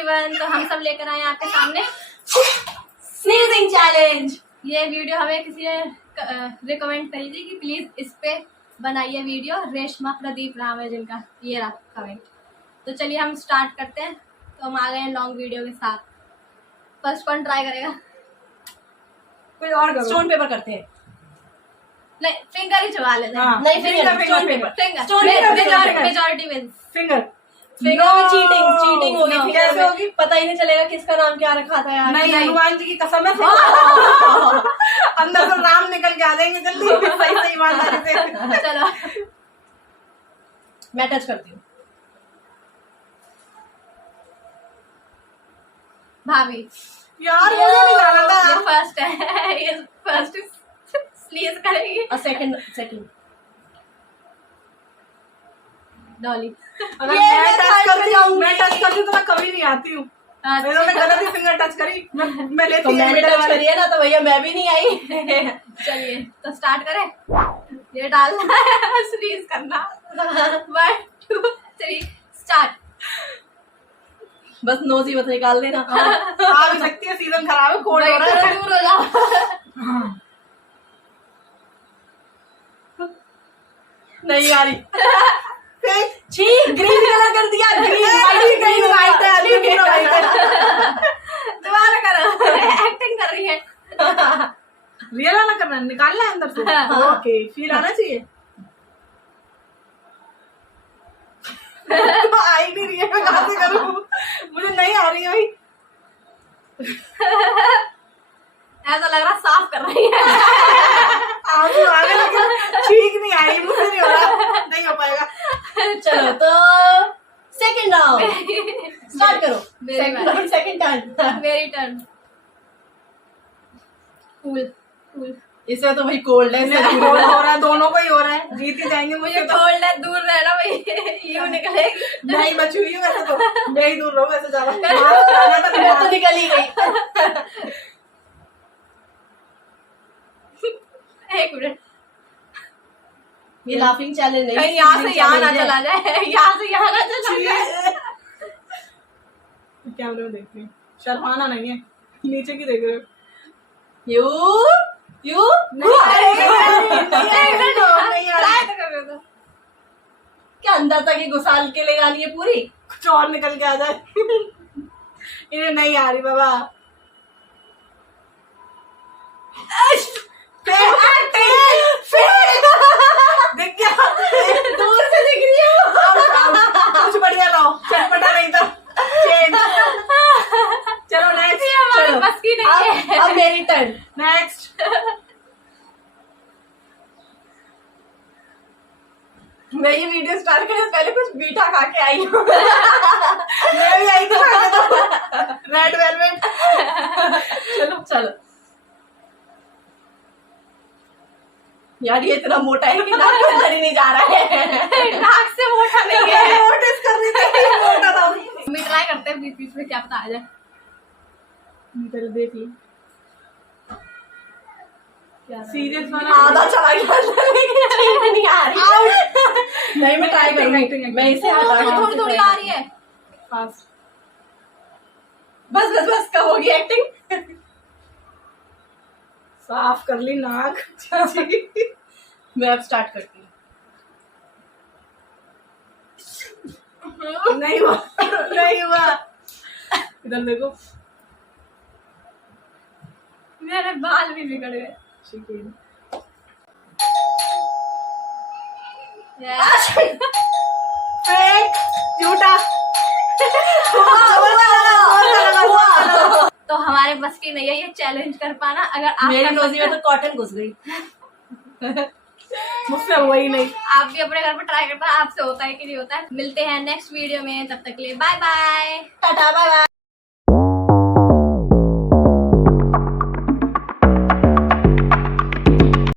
Everyone, तो हम सब लेकर आए आपके सामने स्नीजिंग चैलेंज। ये वीडियो हमें किसी ने रिकमेंड करी थी कि प्लीज इस पे बनाइए वीडियो। रेशमा प्रदीप नाम है जिनका, ये रहा कमेंट। तो चलिए हम स्टार्ट करते हैं। तो हम आ गए हैं लॉन्ग वीडियो के साथ। फर्स्ट कौन ट्राई करेगा? कोई और करो। स्टोन पेपर करते हैं। नहीं, फिंगर ही चबा लेते हैं। हाँ, नहीं finger, stone paper. Finger, stone paper, majority wins. Finger. Finger में चीटिंग होगी। No. कैसे होगी? पता ही नहीं चलेगा किसका नाम क्या रखा था यार। नहीं। हनुमान जी की कसम है। अंदर से नाम निकल के आ जाएंगे जल्दी। सही ईमानदारी से। चलो मैं टच करती हूँ। भाभी, यार मुझे नहीं जाना था। ये फर्स्ट है। ये फर्स्ट स्लीज करेगी। सेकंड डॉली। अगर मैं टच करती हूँ तो मैं कभी नहीं आती हूँ। मैं गलत ही फिंगर टच करी। मैं लेती हूँ। मैंने टच करी है ना, तो भैया मैं भी नहीं आई। चलिए तो स्टार्ट करें। ये डालना है, स्लीज करना। 1 2 3 स्टार्ट। बस नोज ही बस निकाल देना। आ भी सकती है, सीजन खराब है, कोल्ड हो रहा है। दूर हो जाओ। नहीं आ रही। ग्रीन कलर कर दिया। ग्रीन वाइट है। दोबारा करो। एक्टिंग कर रही है। रियल वाला करना है, निकालना है अंदर से। हाँ। ओके, फील आना चाहिए। आ ही नहीं रही है, मैं कहाँ से करूँ? मुझे नहीं आ रही है भाई। ऐसा लग रहा साफ कर रही है। आंसू आ गए, लेकिन ठीक नहीं आ रही, मुझसे नहीं हो रहा, नहीं हो पाएगा। चलो तो सेकंड राउंड स्टार्ट करो। Second turn. मेरी टर्न। कूल। इससे तो भाई कोल्ड है, इससे कोल्ड हो रहा है, दोनों को ही हो रहा है। जीत ही जाएंगे। मुझे कोल्ड है, दूर रहना भाई। यूं निकलेगी। नहीं बची हुई है वैसे तो। मैं ही दूर रहूं वैसे ज्यादा। मैं तो निकल ही गई। एक मिनट, ये लाफिंग चैलेंज नहीं, कहीं यहाँ से यहाँ ना चला जाए। यहाँ से यहाँ ना चला जाए। कैमरे में देख रही हूँ, शर्माना नहीं है। नीचे की देख रहे हो? यू क्या अंदर तक ही घुसाल के ले जानी है पूरी, कुछ और निकल के आ जाए। इन्हें नहीं आ रही बाबा। दिख गया, दूर से दिख रही है। कुछ बढ़िया लाओ, चटपटा नहीं तो चेंज। चलो नेक्स्ट। हमारे बस की नहीं है। अब मेरी टर्न। नेक्स्ट। मैं ये वीडियो स्टार्ट करने से पहले कुछ मीठा खा के आई हूँ। मैं भी आई थी रेड वेलवेट। चलो यार, ये इतना मोटा है कि नाक के अंदर ही नहीं जा रहा है। नाक से मोटा नहीं है। नोटिस कर रही थी, मोटा था। हम ट्राई करते हैं बीच में, क्या पता आ जाए। चलो देख ली। सीरियस वाला आधा चला गया, नहीं आ रही। नहीं, मैं ट्राई करूंगी। मैं इसे थोड़ी आ रही है। बस कब होगी एक्टिंग? साफ कर ली नाक। मैं अब स्टार्ट करती हूँ। नहीं हुआ। इधर देखो, मेरे बाल भी बिगड़ गए। फेक, झूठा। तो हमारे बस की नहीं है ये चैलेंज कर पाना। अगर आप मेरी नोजी में तो कॉटन घुस गई। मुझसे हुआ ही नहीं। आप भी अपने घर पर ट्राई करना, आपसे होता है कि नहीं होता है। मिलते हैं नेक्स्ट वीडियो में, तब तक के लिए bye bye. Tata bye bye.